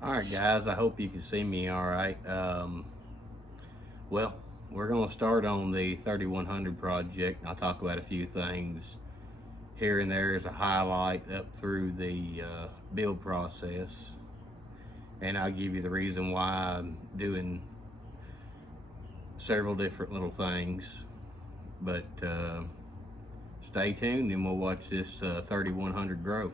All right, guys, I hope you can see me all right. Well, we're going to start on the 3100 project. I'll talk about a few things here and there as a highlight up through the build process. And I'll give you the reason why I'm doing several different little things. But stay tuned and we'll watch this 3100 grow.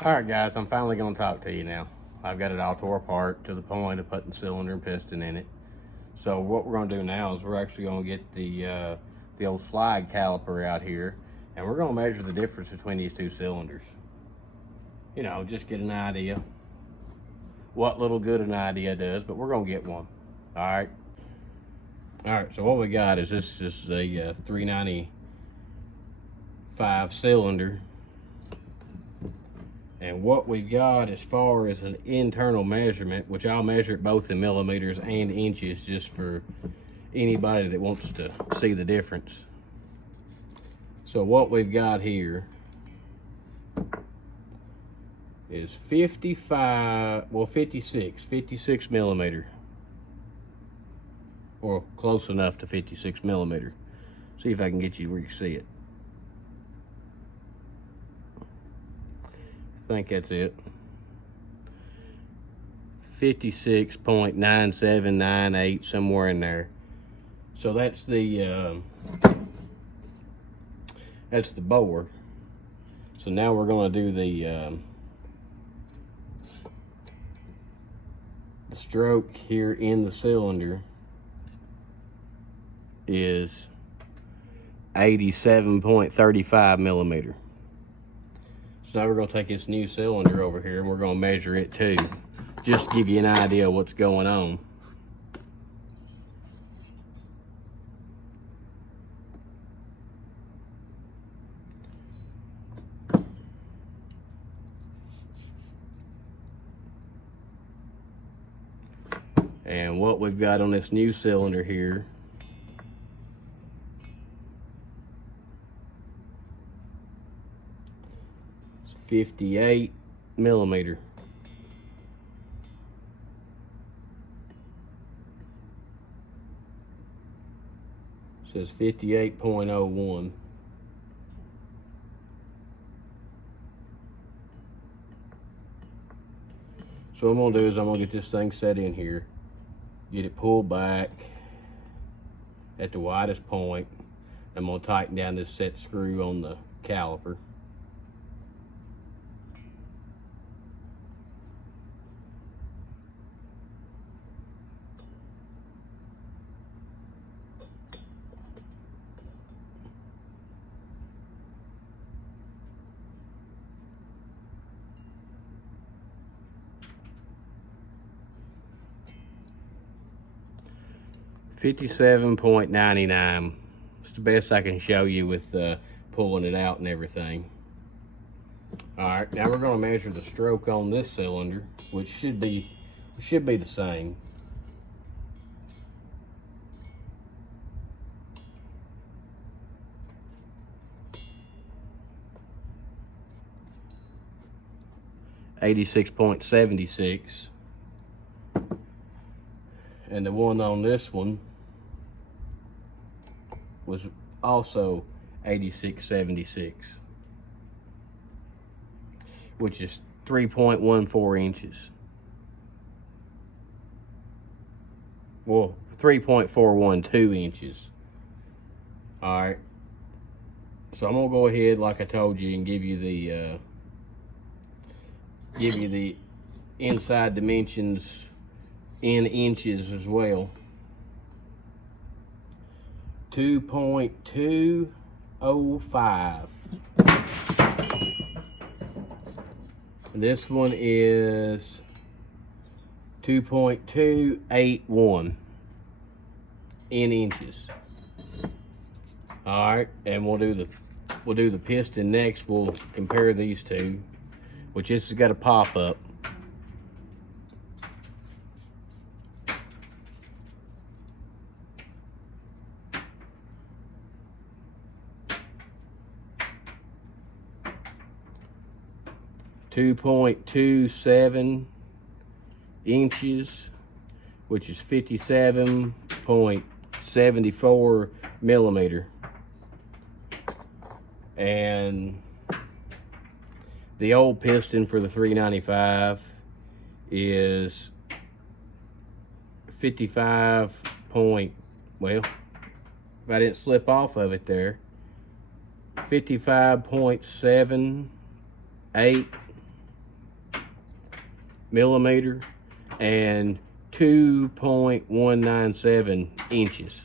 All right, guys, I'm finally going to talk to you now. I've got it all tore apart to the point of putting cylinder and piston in it. So what we're going to do now is we're actually going to get the old slide caliper out here, and we're going to measure the difference between these two cylinders. You know, just get an idea what little good an idea does, but we're going to get one. All right. All right. So what we got is this is a 395 cylinder. And what we've got as far as an internal measurement, which I'll measure it both in millimeters and inches just for anybody that wants to see the difference. So what we've got here is 56 millimeter, or close enough to 56 millimeter. See if I can get you where you see it. I think that's it. 56.9798, somewhere in there. So that's the bore. So now we're going to do the stroke here in the cylinder is 87.35 millimeter. So now we're going to take this new cylinder over here and we're going to measure it too, just to give you an idea of what's going on. And what we've got on this new cylinder here is 58 millimeter. It says 58.01. So what I'm gonna do is I'm gonna get this thing set in here, get it pulled back at the widest point. I'm gonna tighten down this set screw on the caliper. $57.99. It's the best I can show you with pulling it out and everything. Alright, now we're going to measure the stroke on this cylinder, which should be the same. $86.76. And the one on this one was also 86.76, which is 3.14 inches. Well, 3.412 inches. All right. So I'm gonna go ahead, like I told you, and give you the inside dimensions in inches as well. 2.205. This one is 2.281 in inches. All right, and we'll do the piston next. We'll compare these two, which this has got a pop up. .27 inches, which is 57.74 millimeter. And the old piston for the 395 is 55 point, well, if I didn't slip off of it there, 55.78 millimeter and 2.197 inches.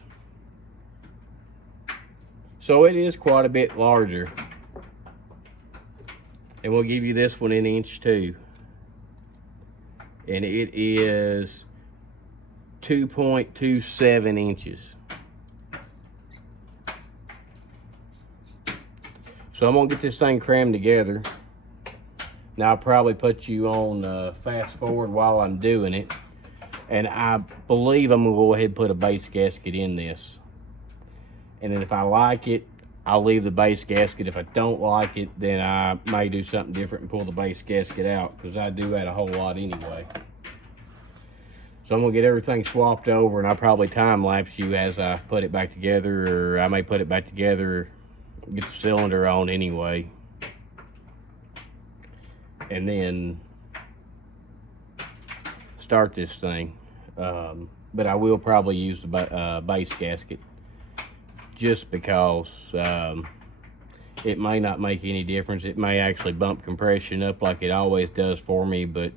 So it is quite a bit larger. And we'll give you this one in inch too. And it is 2.27 inches. So I'm gonna get this thing crammed together. Now I'll probably put you on fast forward while I'm doing it. And I believe I'm gonna go ahead and put a base gasket in this. And then if I like it, I'll leave the base gasket. If I don't like it, then I may do something different and pull the base gasket out, because I do that a whole lot anyway. So I'm gonna get everything swapped over, and I'll probably time lapse you as I put it back together, or I may put it back together, get the cylinder on anyway. start this thing. But I will probably use the base gasket, just because it may not make any difference. It may actually bump compression up like it always does for me, but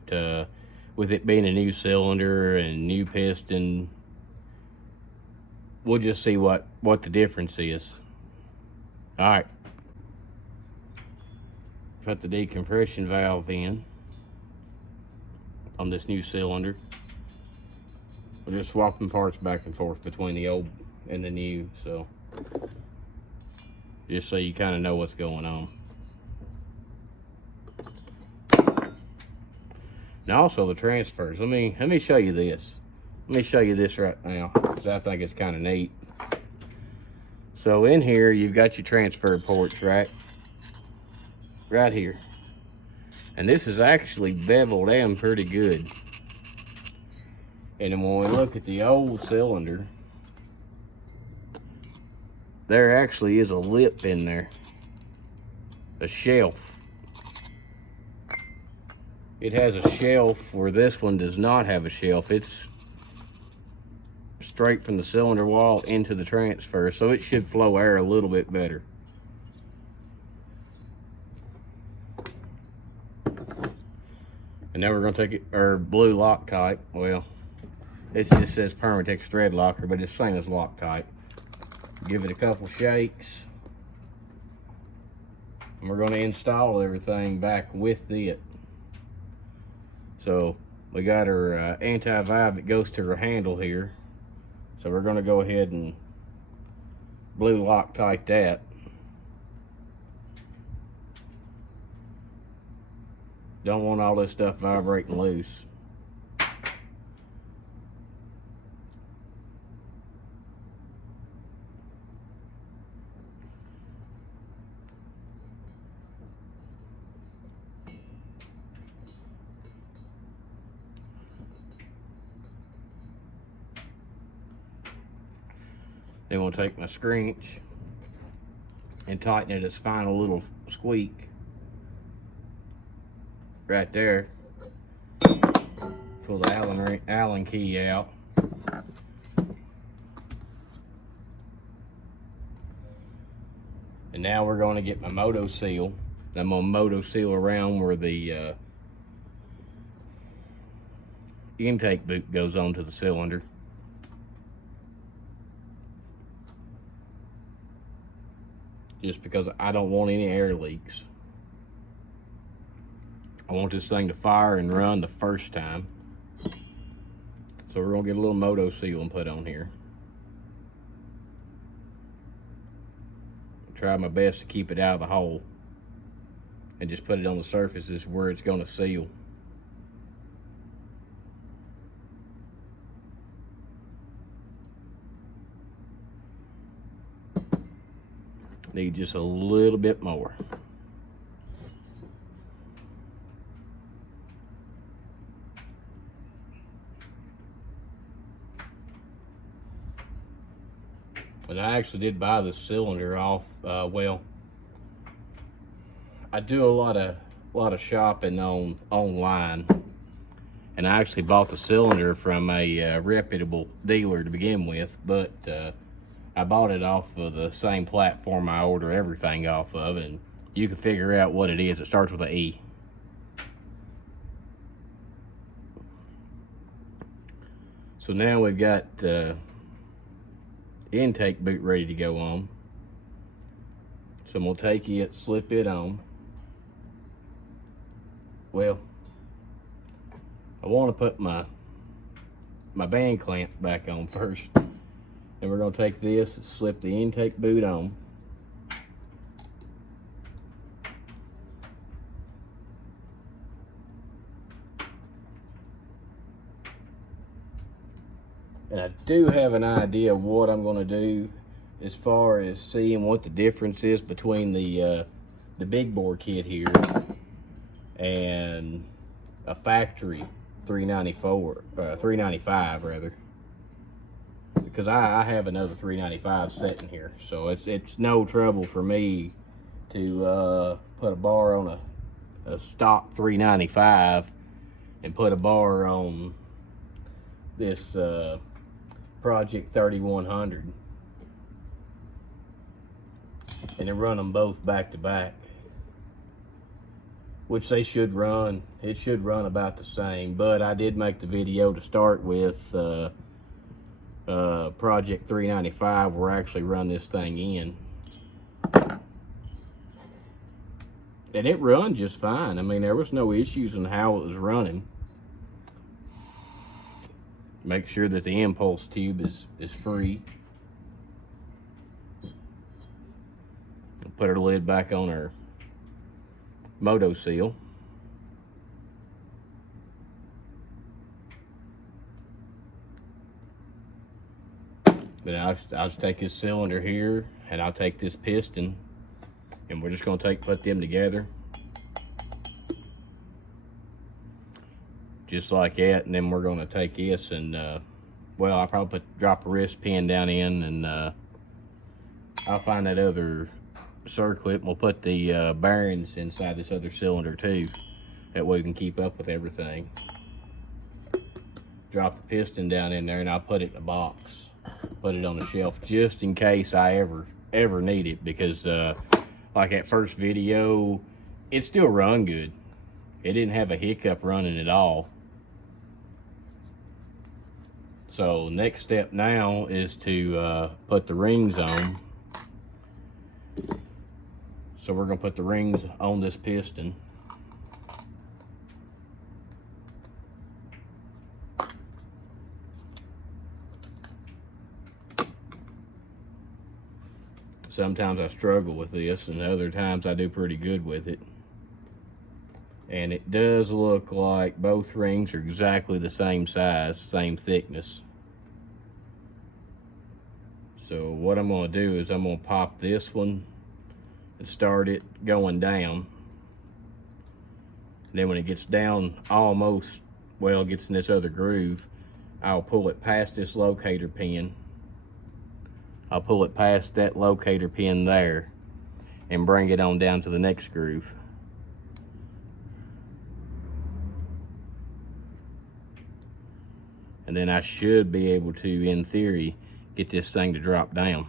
with it being a new cylinder and new piston, we'll just see what the difference is. All right, put the decompression valve in on this new cylinder. We're just swapping parts back and forth between the old and the new, so just so you kind of know what's going on. Now also the transfers. Let me show you this. Let me show you this right now, because I think it's kind of neat. So in here you've got your transfer ports, right here, and this is actually beveled in pretty good. And then when we look at the old cylinder, there actually is a lip in there, a shelf. It has a shelf where this one does not have a shelf. It's straight from the cylinder wall into the transfer, so it should flow air a little bit better. And then we're gonna take it, our blue Loctite. Well, it just says Permatex thread locker, but it's same as Loctite. Give it a couple shakes, and we're going to install everything back with it. So we got our anti-vibe that goes to our handle here, so we're going to go ahead and blue Loctite that. Don't want all this stuff vibrating loose. Then we'll take my screech and tighten it its final little squeak right there. Pull the Allen key out. And now we're going to get my moto seal. I'm going to moto seal around where the intake boot goes onto the cylinder. Just because I don't want any air leaks. I want this thing to fire and run the first time. So we're gonna get a little moto seal and put on here. Try my best to keep it out of the hole and just put it on the surfaces where it's gonna seal. Need just a little bit more. And I actually did buy the cylinder off. Well, I do a lot of shopping online, and I actually bought the cylinder from a reputable dealer to begin with, but I bought it off of the same platform I order everything off of, and you can figure out what it is. It starts with an E. So now we've got intake boot ready to go on. So I'm gonna take it, slip it on. Well, I want to put my band clamps back on first. And we're going to take this and slip the intake boot on. And I do have an idea of what I'm going to do as far as seeing what the difference is between the big bore kit here and a factory 395 rather. Because I have another 395 sitting here, so it's no trouble for me to put a bar on a stock 395 and put a bar on this Project 3100, and then run them both back to back, which they should run. It should run about the same, but I did make the video to start with Project 395 where I actually run this thing in, and it run just fine. I mean, there was no issues in how it was running. Make sure that the impulse tube is free. Put our lid back on our moto seal. But I'll just take this cylinder here, and I'll take this piston, and we're just going to put them together. Just like that, and then we're going to take this and, well, I'll probably drop a wrist pin down in, and I'll find that other circlip, and we'll put the bearings inside this other cylinder too. That way we can keep up with everything. Drop the piston down in there, and I'll put it in a box. Put it on the shelf just in case I ever need it, because like that first video, it still run good. It didn't have a hiccup running at all. So next step now is to put the rings on. So we're going to put the rings on this piston. Sometimes I struggle with this, and other times I do pretty good with it. And it does look like both rings are exactly the same size, same thickness. So what I'm going to do is I'm going to pop this one and start it going down. And then when it gets down almost, well, it gets in this other groove, I'll pull it past this locator pin. I'll pull it past that locator pin there and bring it on down to the next groove. And then I should be able to, in theory, get this thing to drop down.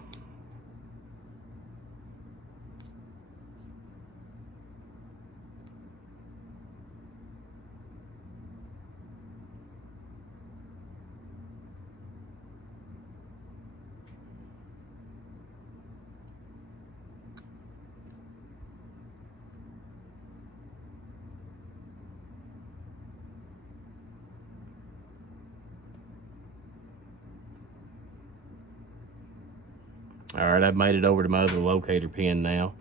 All right, I've made it over to my other locator pin now.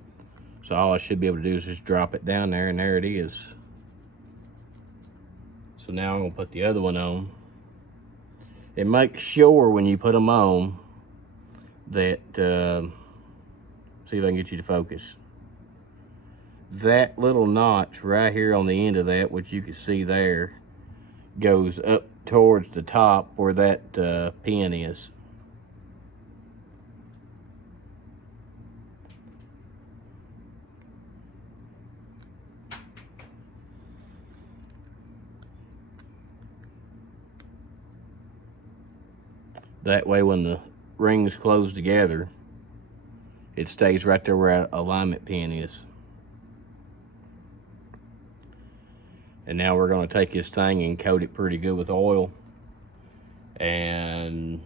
So all I should be able to do is just drop it down there, and there it is. So now I'm gonna put the other one on. And make sure when you put them on that, see if I can get you to focus. That little notch right here on the end of that, which you can see there, goes up towards the top where that pin is. That way when the rings close together, it stays right there where our alignment pin is. And now we're going to take this thing and coat it pretty good with oil and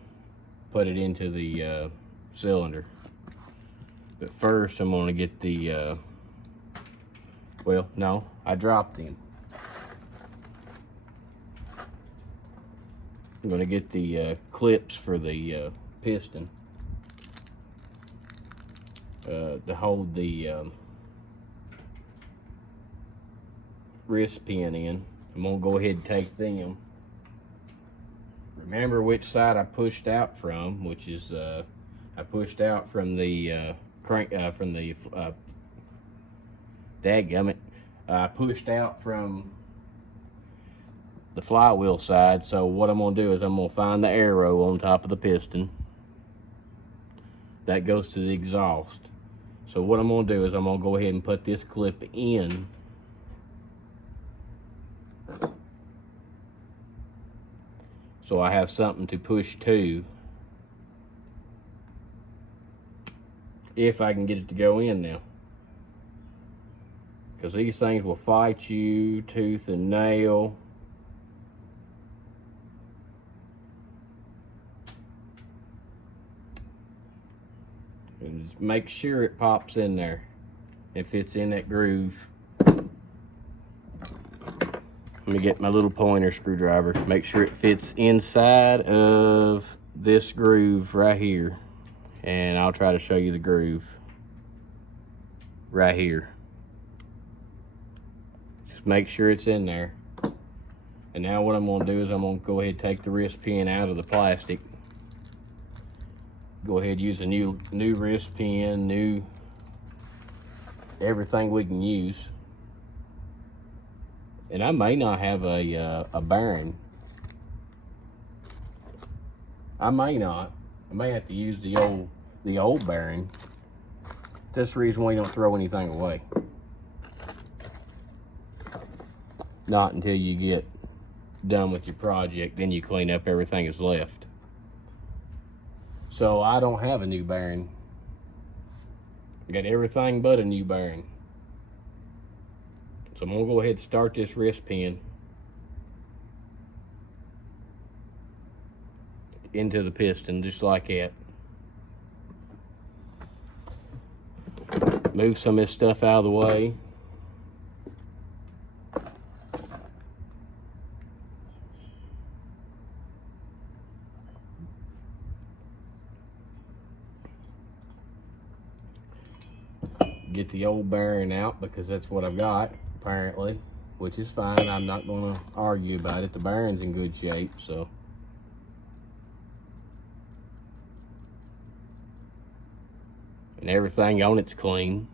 put it into the cylinder. But first I'm going to get the, well, no, I dropped them. I'm going to get the clips for the piston to hold the wrist pin in. I'm going to go ahead and take them. Remember which side I pushed out from, which is I pushed out from the dadgummit. I pushed out from the flywheel side. So what I'm going to do is I'm going to find the arrow on top of the piston. That goes to the exhaust. So what I'm going to do is I'm going to go ahead and put this clip in. so I have something to push to if I can get it to go in now. Because these things will fight you tooth and nail. And just make sure it pops in there and fits in that groove. Let me get my little pointer screwdriver. Make sure it fits inside of this groove right here. And I'll try to show you the groove right here. Just make sure it's in there. And now what I'm going to do is I'm going to go ahead and take the wrist pin out of the plastic. Go ahead and use a new wrist pin, new everything we can use. And I may not have a bearing. I may not. I may have to use the old bearing. That's the reason why you don't throw anything away. Not until you get done with your project, then you clean up everything that's left. So I don't have a new bearing. I got everything but a new bearing. So I'm gonna go ahead and start this wrist pin into the piston just like that. Move some of this stuff out of the way. Get the old bearing out because that's what I've got apparently, which is fine. I'm not going to argue about it. The bearing's in good shape, so. And everything on it's clean.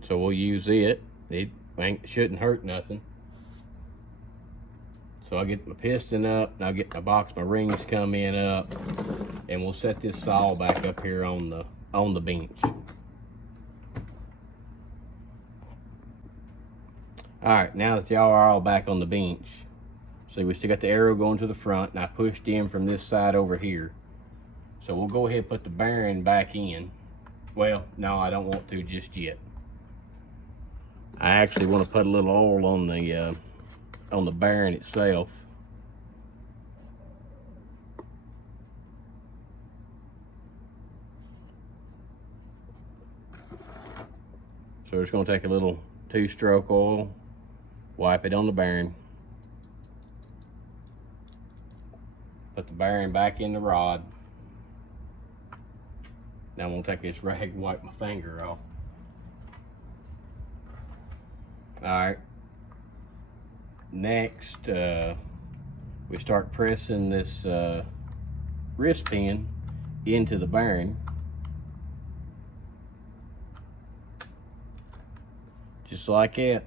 So we'll use it. It shouldn't hurt nothing. So I'll get my piston up, and I'll get my box, my rings come in up, and we'll set this saw back up here on the bench. All right, now that y'all are all back on the bench, see we still got the arrow going to the front, and I pushed in from this side over here. So we'll go ahead and put the bearing back in. Well, no, I don't want to just yet. I actually want to put a little oil on the bearing itself. So we're just going to take a little 2-stroke oil, wipe it on the bearing, put the bearing back in the rod. Now I'm going to take this rag and wipe my finger off. Alright, next we start pressing this wrist pin into the bearing. Just like that.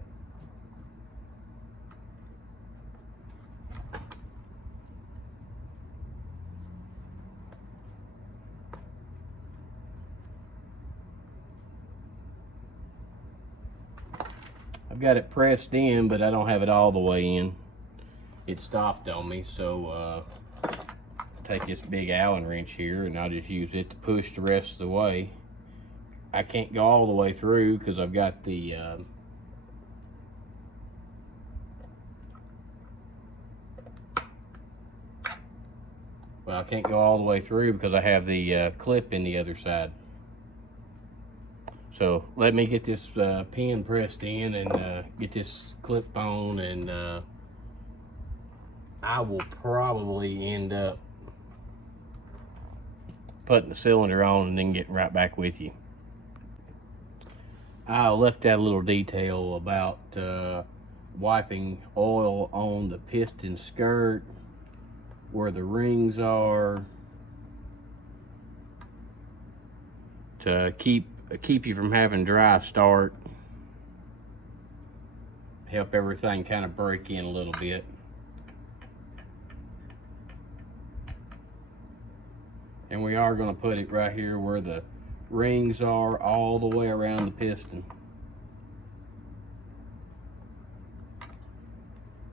I've got it pressed in, but I don't have it all the way in. It stopped on me, so take this big Allen wrench here and I'll just use it to push the rest of the way. I can't go all the way through because I've got the well, I can't go all the way through because I have the clip in the other side. So let me get this pin pressed in and get this clip on, and I will probably end up putting the cylinder on and then getting right back with you. I left out a little detail about wiping oil on the piston skirt, where the rings are, to keep you from having dry start, help everything kind of break in a little bit. And we are going to put it right here where the rings are, all the way around the piston.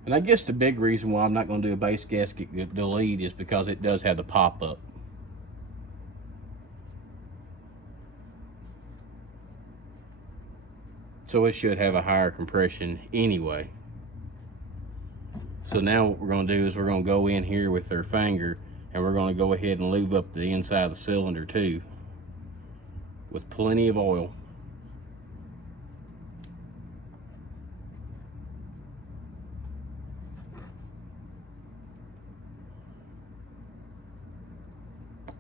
And I guess the big reason why I'm not going to do a base gasket delete is because it does have the pop-up. So it should have a higher compression anyway. So now what we're going to do is we're going to go in here with our finger and we're going to go ahead and lube up the inside of the cylinder too with plenty of oil.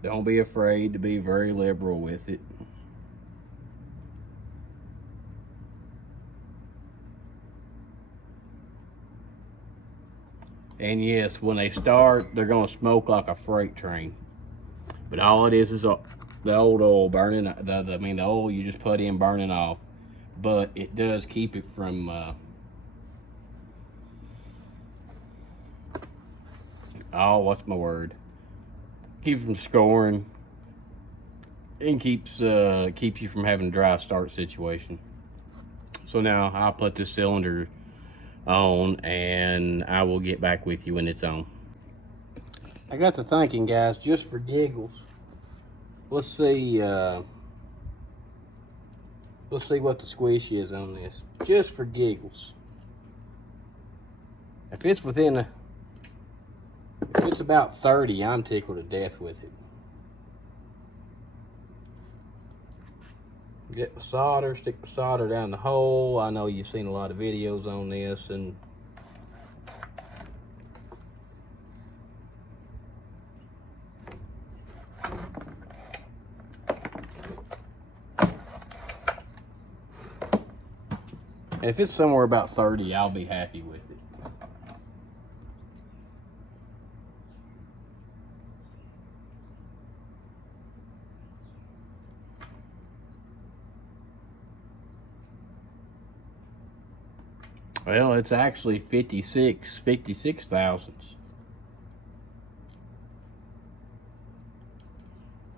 Don't be afraid to be very liberal with it. And yes, when they start, they're going to smoke like a freight train. But all it is the old oil burning, the oil you just put in burning off. But it does keep it from, keep it from scoring. And keep you from having a dry start situation. So now I'll put this cylinder on and I will get back with you when it's on. I got to thinking, guys, just for giggles, let's see what the squish is on this, just for giggles. If it's about 30, I'm tickled to death with it. Get the solder, stick the solder down the hole. I know you've seen a lot of videos on this, and if it's somewhere about 30, I'll be happy with it. Well, it's actually 56 thousandths.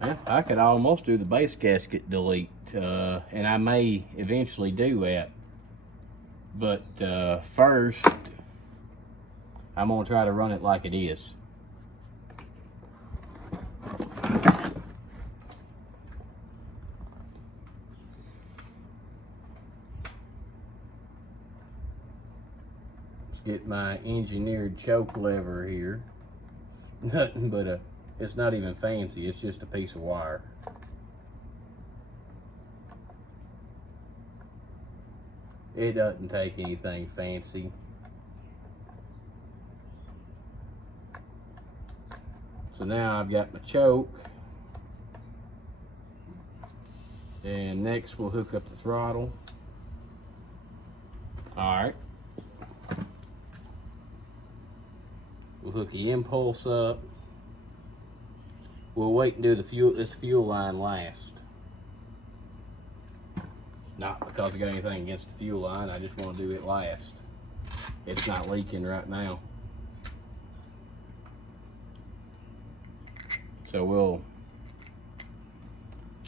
Well, I could almost do the base gasket delete, and I may eventually do that. But first, I'm going to try to run it like it is. Get my engineered choke lever here. Nothing but it's not even fancy, it's just a piece of wire. It doesn't take anything fancy. So now I've got my choke, and next we'll hook up the throttle. Alright. We'll hook the impulse up. We'll wait and do this fuel line last. Not because I got anything against the fuel line, I just want to do it last. It's not leaking right now. So we'll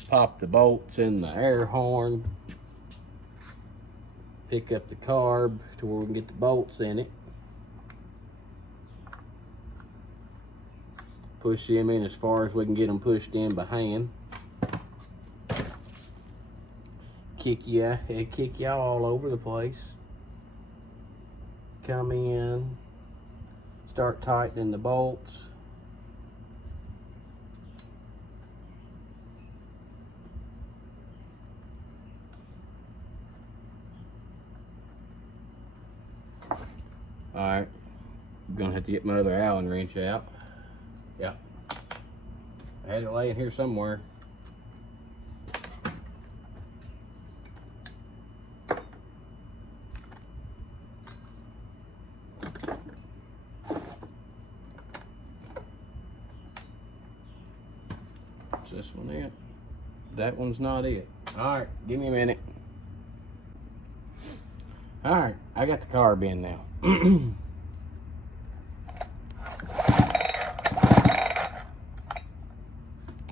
pop the bolts in the air horn, pick up the carb to where we can get the bolts in it. Push them in as far as we can get them pushed in by hand. Kick you all over the place. Come in, start tightening the bolts. All right, I'm gonna have to get my other Allen wrench out. Yeah, I had it laying here somewhere. Is this one it? That one's not it. All right, give me a minute. All right, I got the carb in now.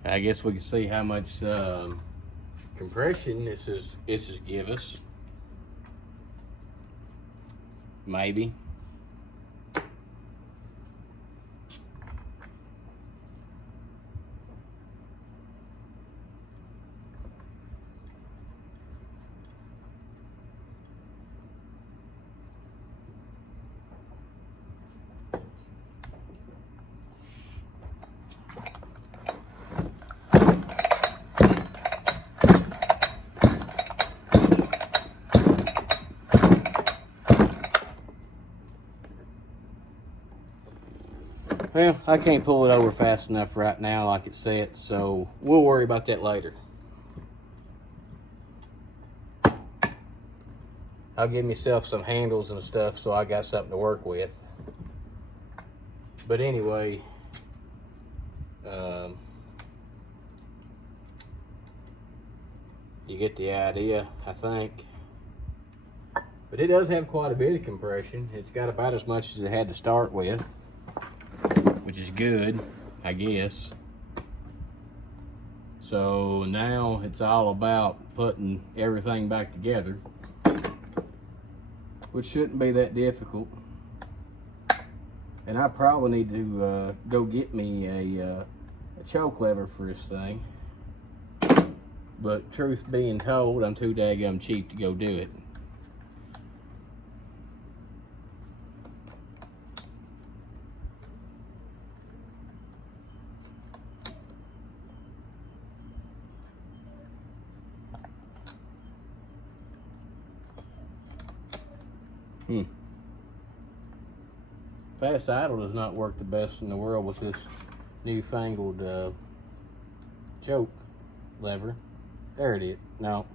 I guess we can see how much compression this is give us. Maybe. Well, I can't pull it over fast enough right now like it's set, so we'll worry about that later. I'll give myself some handles and stuff so I got something to work with. But anyway, you get the idea, I think. But it does have quite a bit of compression. It's got about as much as it had to start with, which is good, I guess. So now it's all about putting everything back together, which shouldn't be that difficult. And I probably need to go get me a choke lever for this thing. But truth being told, I'm too daggum cheap to go do it. Fast idle does not work the best in the world with this newfangled choke lever. There it is. No.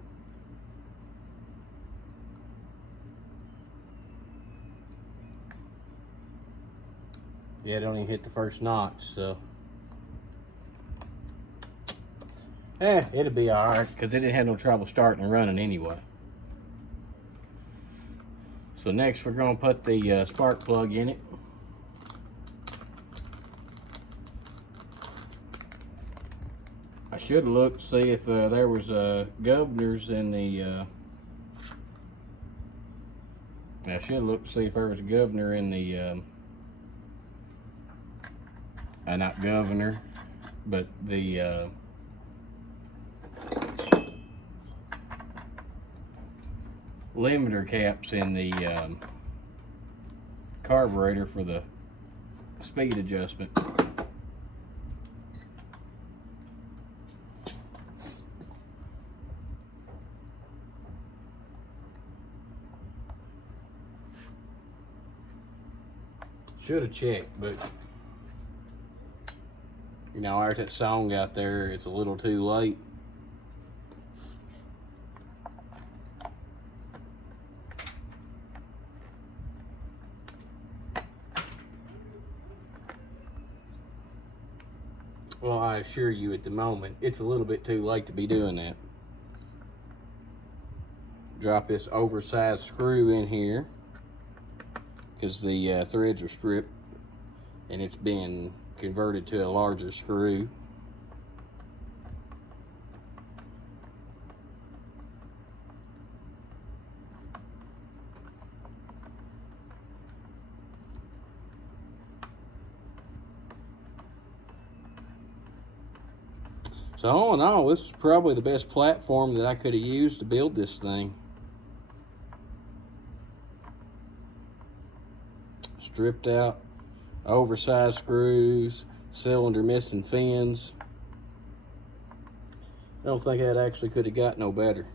Yeah, it don't even hit the first notch, so. It'll be alright, because it didn't have no trouble starting and running anyway. So next we're going to put the spark plug in it. I should have looked to see if there was governors in the I should look to see if there was a governor in the not governor, but the limiter caps in the carburetor for the speed adjustment. Should have checked, but you know, there's that song out there, it's a little too late. Well, I assure you at the moment, it's a little bit too late to be doing that. Drop this oversized screw in here, because the threads are stripped and it's been converted to a larger screw. So all in all, this is probably the best platform that I could have used to build this thing. Stripped out, oversized screws, cylinder missing fins. I don't think that actually could have got no better.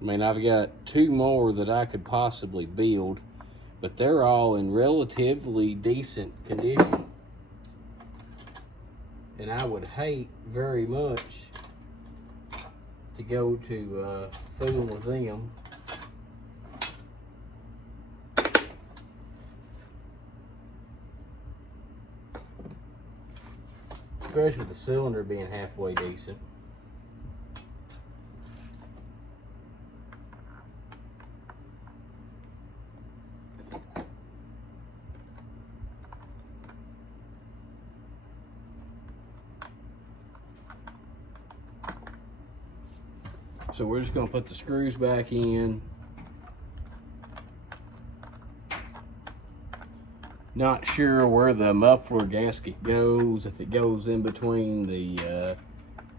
I mean, I've got two more that I could possibly build, but they're all in relatively decent condition. And I would hate very much to go to fooling with them. Especially with the cylinder being halfway decent. So we're just going to put the screws back in. Not sure where the muffler gasket goes, if it goes in between the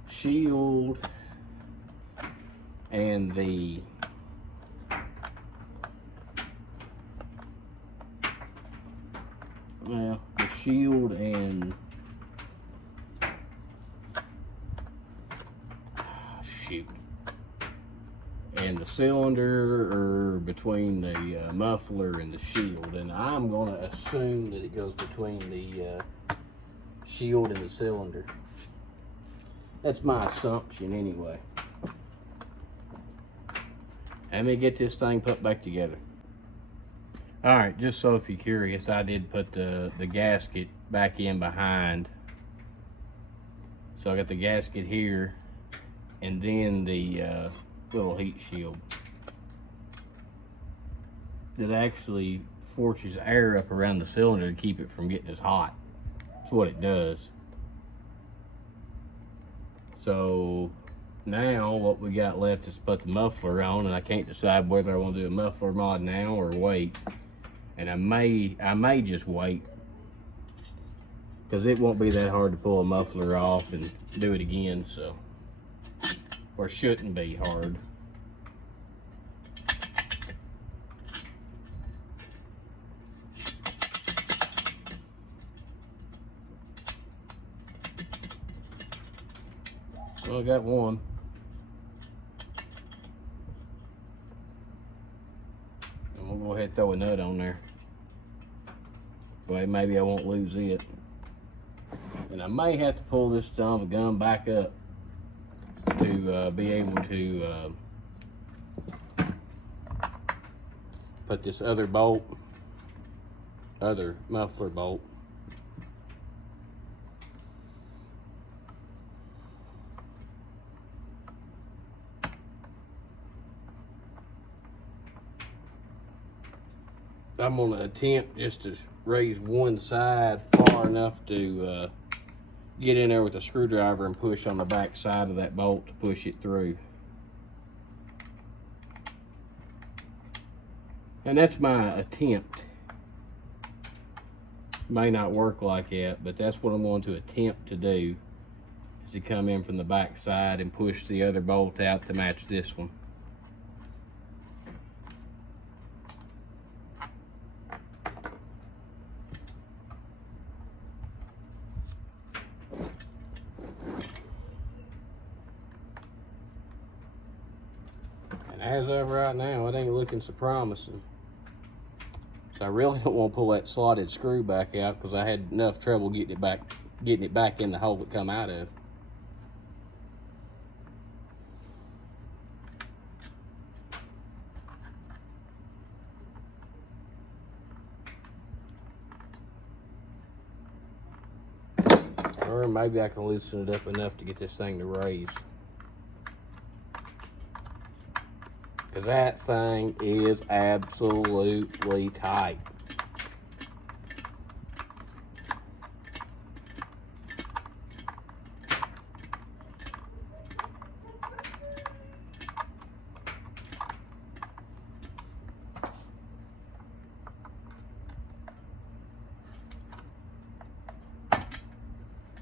shield and the shield and and the cylinder, or between the muffler and the shield. And I'm going to assume that it goes between the shield and the cylinder. That's my assumption anyway. Let me get this thing put back together. All right, just so if you're curious, I did put the gasket back in behind. So I got the gasket here, and then the little heat shield that actually forces air up around the cylinder to keep it from getting as hot. That's what it does. So now what we got left is to put the muffler on, and I can't decide whether I want to do a muffler mod now or wait. And I may just wait, because it won't be that hard to pull a muffler off and do it again, so, or shouldn't be hard. Well, I got one. And we'll go ahead and throw a nut on there. Well, maybe I won't lose it. And I may have to pull this son of a gun back up to be able to put this other muffler bolt. I'm going to attempt just to raise one side far enough to get in there with a screwdriver and push on the back side of that bolt to push it through. And that's my attempt. May not work like that, but that's what I'm going to attempt to do, is to come in from the back side and push the other bolt out to match this one. As of right now, it ain't looking so promising. So I really don't want to pull that slotted screw back out, because I had enough trouble getting it back in the hole it come out of. Or maybe I can loosen it up enough to get this thing to raise. Because that thing is absolutely tight.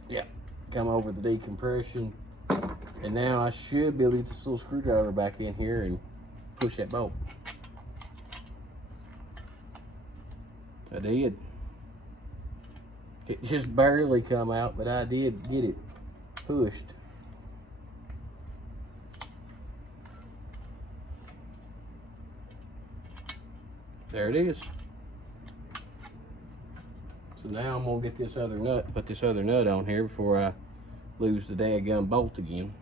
Yeah, come over the decompression. And now I should be able to get this little screwdriver back in here and push that bolt. I did. It just barely come out, but I did get it pushed. There it is. So now I'm gonna get this other nut, put this other nut on here before I lose the daggum bolt again.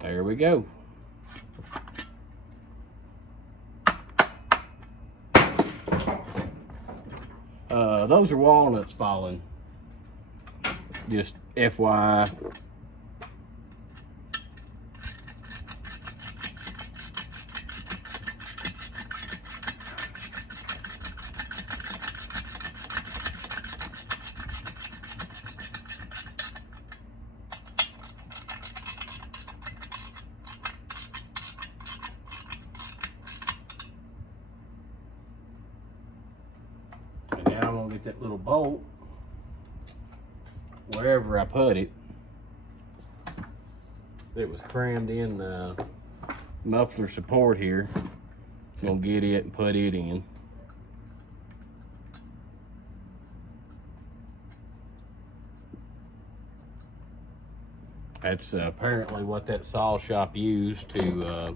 There we go. Those are walnuts falling. Just FYI. Now I'm gonna get that little bolt wherever I put it. It was crammed in the muffler support here. I'm gonna get it and put it in. That's apparently what that saw shop used to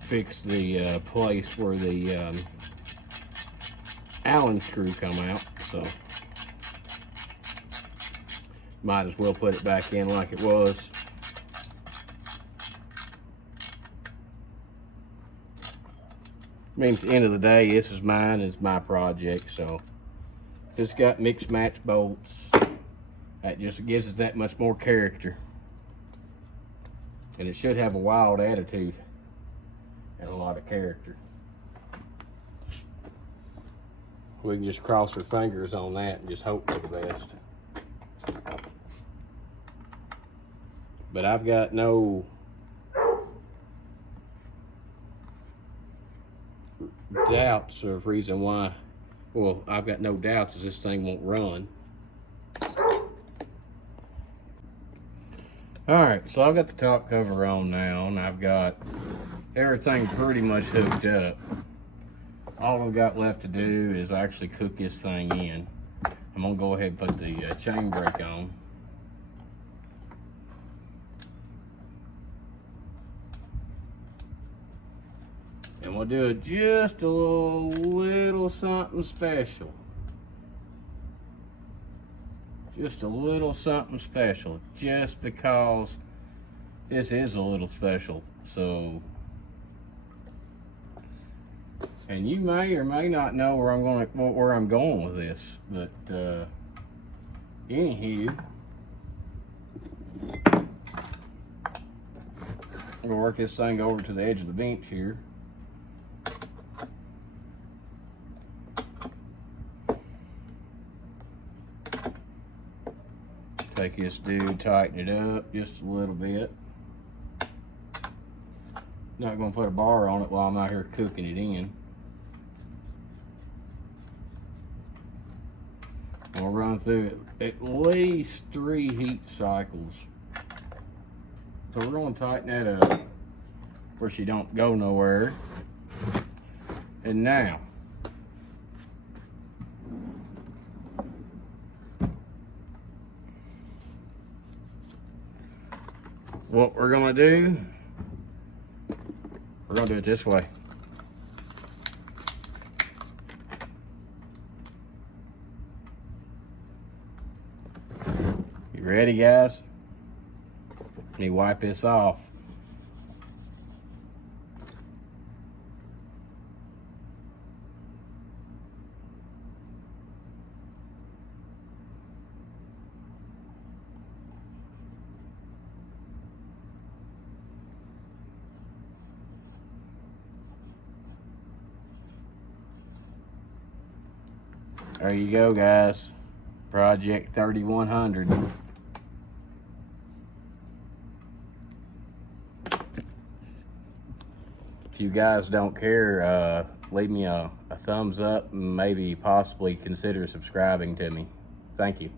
fix the place where the Allen screw come out. So might as well put it back in like it was. I mean, at the end of the day, this is mine, it's my project, so if it's got mixed match bolts, that just gives us that much more character. And it should have a wild attitude and a lot of character. We can just cross our fingers on that and just hope for the best. But I've got no doubts of reason why. Well, I've got no doubts as this thing won't run. Alright, so I've got the top cover on now, and I've got everything pretty much hooked up. All I've got left to do is actually cook this thing in. I'm gonna go ahead and put the chain brake on. And we'll do just a little something special. Just a little something special, just because this is a little special. So, and you may or may not know where I'm going with this, but anywho, I'm gonna work this thing over to the edge of the bench here. Take this dude, tighten it up just a little bit. Not gonna put a bar on it while I'm out here cooking it in. I'll run through it at least 3 heat cycles. So we're gonna tighten that up where she don't go nowhere. And now, what we're gonna do, we're gonna do it this way. You ready, guys? Let me wipe this off. There you go, guys. Project 3100. If you guys don't care, leave me a thumbs up and maybe possibly consider subscribing to me. Thank you.